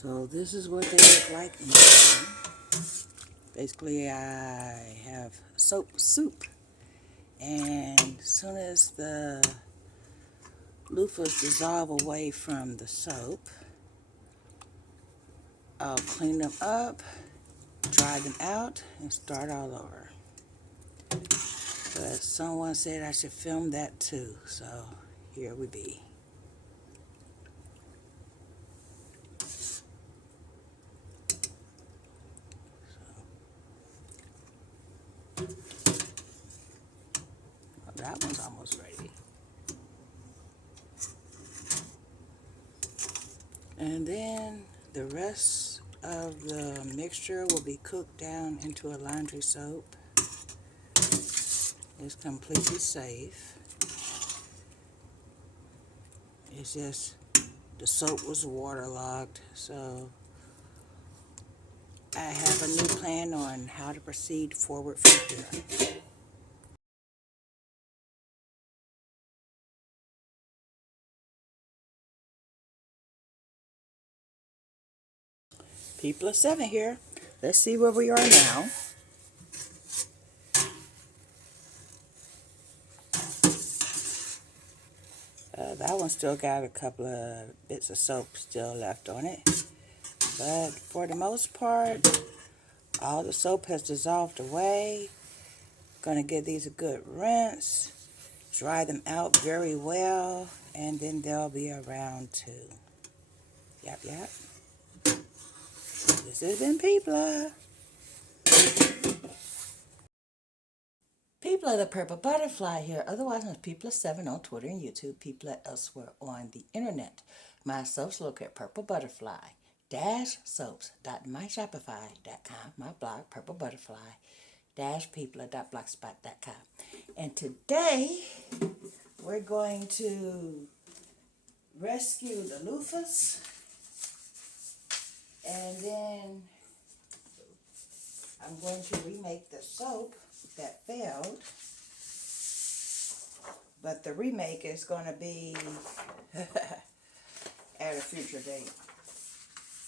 So this is what they look like now. Basically, I have soup, and as soon as the loofahs dissolve away from the soap, I'll clean them up, dry them out, and start all over. But someone said I should film that too, so here we be. That one's almost ready. And then the rest of the mixture will be cooked down into a laundry soap. It's completely safe. It's just the soap was waterlogged, so I have a new plan on how to proceed forward from here. People of 7 here. Let's see where we are now. That one still got a couple of bits of soap still left on it. But for the most part, all the soap has dissolved away. Gonna give these a good rinse. Dry them out very well. And then they'll be around too. Yap, yap. This has been People. People of the Purple Butterfly here, otherwise known as People of 7 on Twitter and YouTube, People elsewhere on the internet. My soaps located at PurpleButterfly-soaps.myshopify.com, my blog, PurpleButterfly-people.blogspot.com. And today, we're going to rescue the loofahs, and then I'm going to remake the soap that failed, but the remake is going to be at a future date,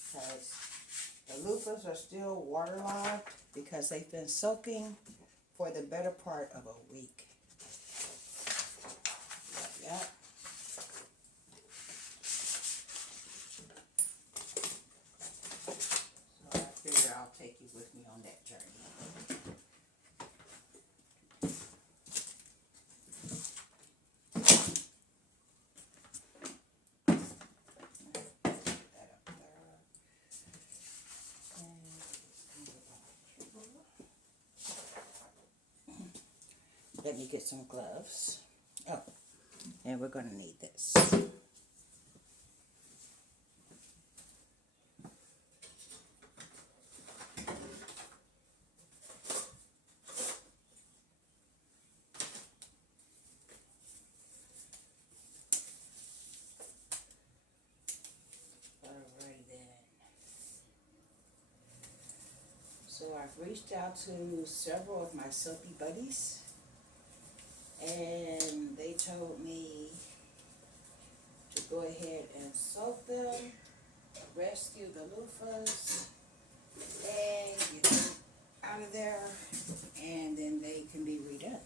because the loofahs are still waterlogged because they've been soaking for the better part of a week. Yep. So I figure I'll take you with me on that journey. Let me get some gloves. Oh, and we're going to need this. Alrighty then. So I've reached out to several of my soapy buddies, and they told me to go ahead and soak them, rescue the loofahs, and get them out of there, and then they can be redone.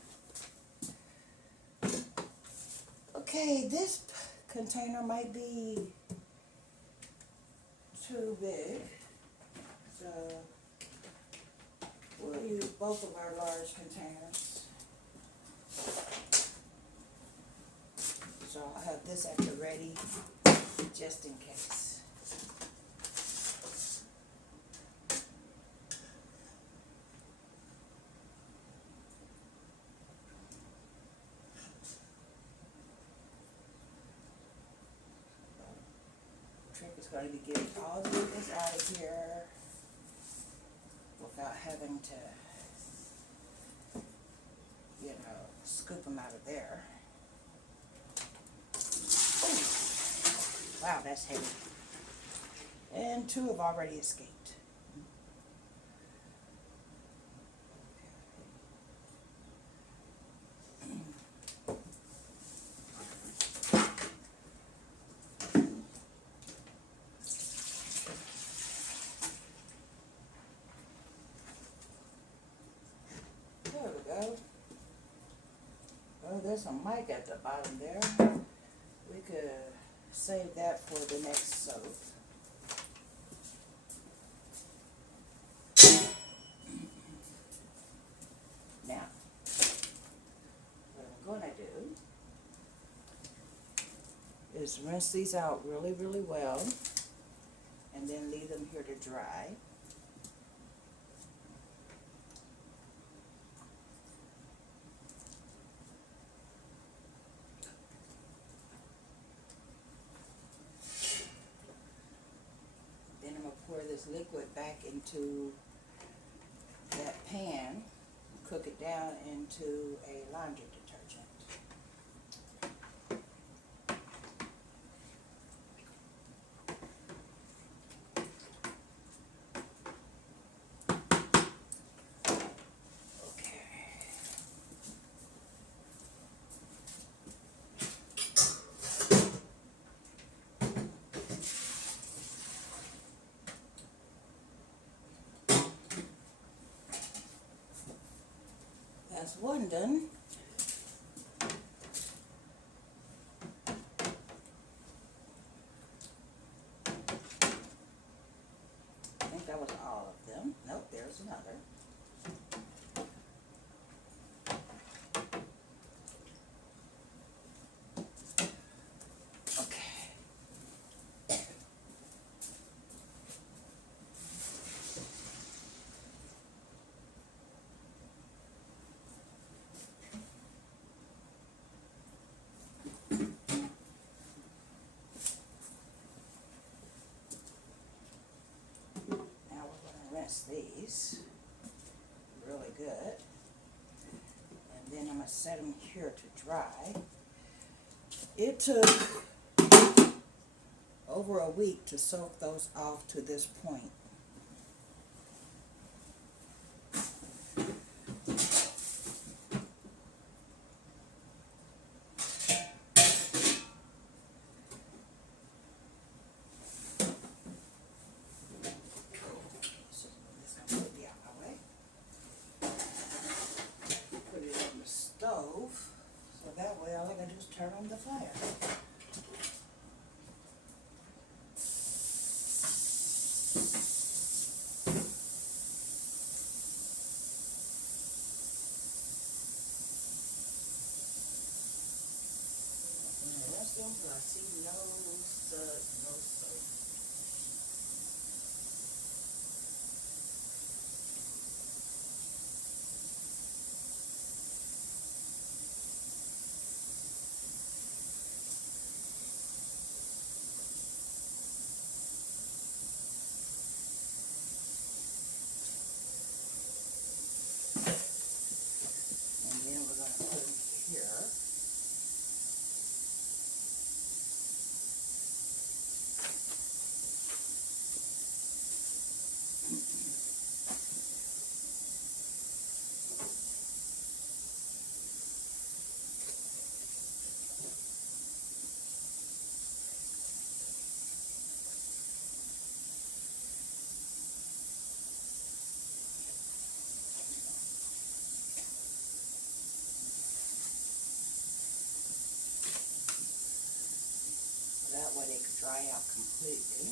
Okay, this container might be too big, so we'll use both of our large containers. So I'll have this at the ready, just in case. The trick is going to be getting all the liquids out of here without having to, scoop them out of there. Ooh. Wow, that's heavy. And 2 have already escaped. there's a mic at the bottom there. We could save that for the next soap. Now, what I'm going to do is rinse these out really, really well, and then leave them here to dry. Then I'm going to pour this liquid back into that pan, cook it down into a laundry detergent. That's one done. I think that was all of them. Nope, there's another. Okay. These really good, and then I'm going to set them here to dry. It took over a week to soak those off to this point. So that way all I gotta do is turn on the fire. That's them till I see no suds, no soap. That way they could dry out completely.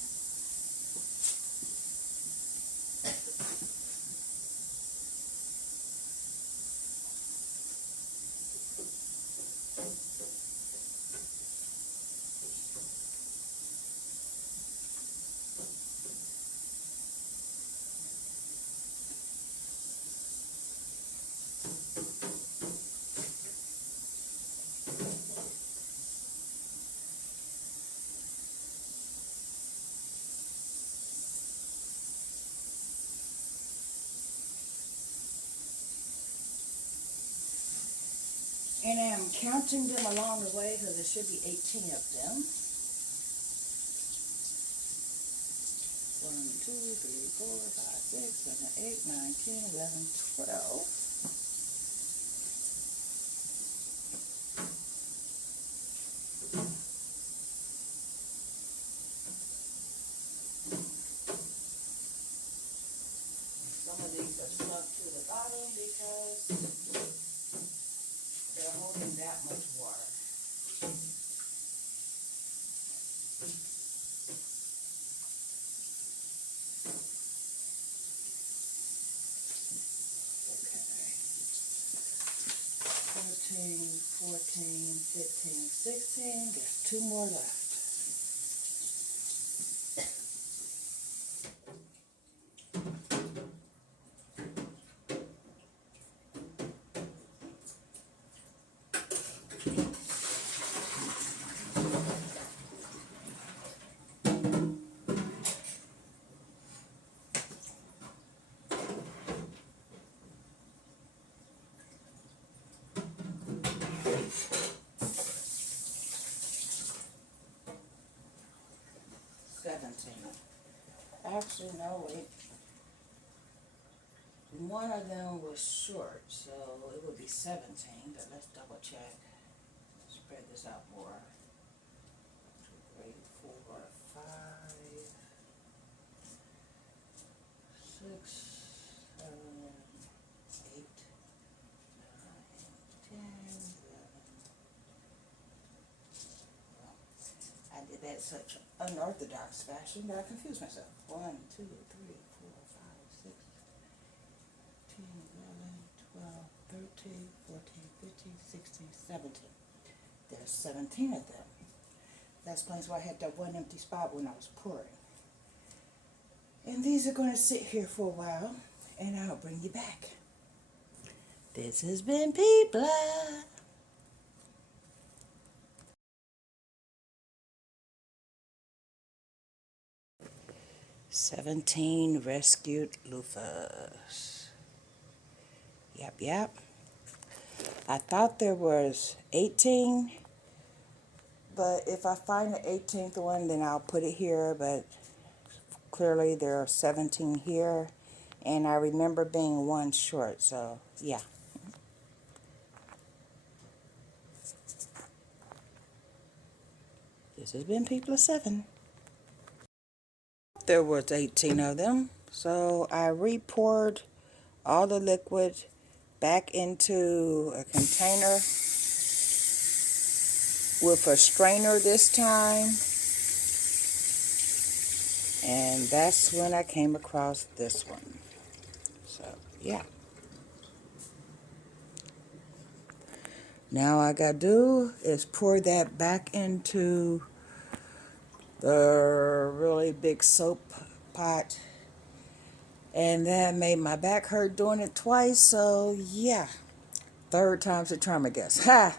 And I'm counting them along the way because there should be 18 of them. 1, 2, 3, 4, 5, 6, 7, 8, 9, 10, 11, 12. Some of these are stuck to the bottom because they're holding that much water. Okay. 13, 14, 15, 16. There's 2 more left. Actually, no, wait. One of them was short, so it would be 17, but let's double check. Spread this out more. 2, 3, 4, 5, 6, 7, 8, 9, 10, 11. Well, I did that in such unorthodox fashion that I confused myself. 1, 2, 3, 4, 5, 6, 10, 11, 12, 13, 14, 15, 16, 17. There's 17 of them. That explains why I had that one empty spot when I was pouring. And these are going to sit here for a while, and I'll bring you back. This has been People. 17 rescued loofahs. Yep. I thought there was 18, but if I find the 18th one, then I'll put it here, but clearly there are 17 here, and I remember being 1 short, so yeah. This has been People of 7. There was 18 of them, so I re-poured all the liquid back into a container with a strainer this time, and that's when I came across this one. So yeah, now all I gotta do is pour that back into the really big soap pot, and that made my back hurt doing it twice, so yeah, 3rd time's the charm, I guess. Ha!